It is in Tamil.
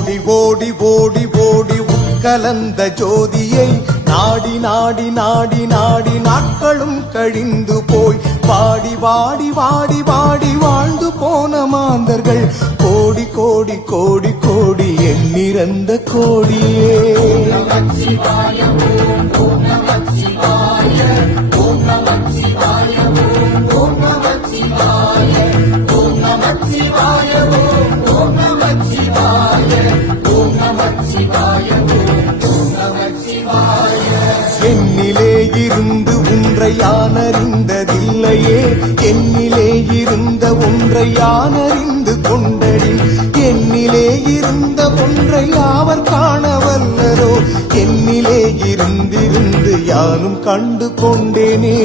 ஓடி ஓடி ஓடி ஓடி உட்கலந்த ஜோதியை நாடி நாடி நாடி நாடி நாட்களும் கழிந்து போய் வாடி வாடி வாடி வாடி வாழ்ந்து போன மாந்தர்கள் கோடி கோடி கோடி கோடி எண்ணிறந்த கோடியே. என்னிலே இருந்து ஒன்றை யான் அறிந்ததில்லையே, என்னிலே இருந்த ஒன்றை யான் அறிந்து கொண்டடி, என்னிலே இருந்த ஒன்றை யாவர் காணவல்லரோ, என்னிலே இருந்திருந்து யானும் கண்டு கொண்டேனே.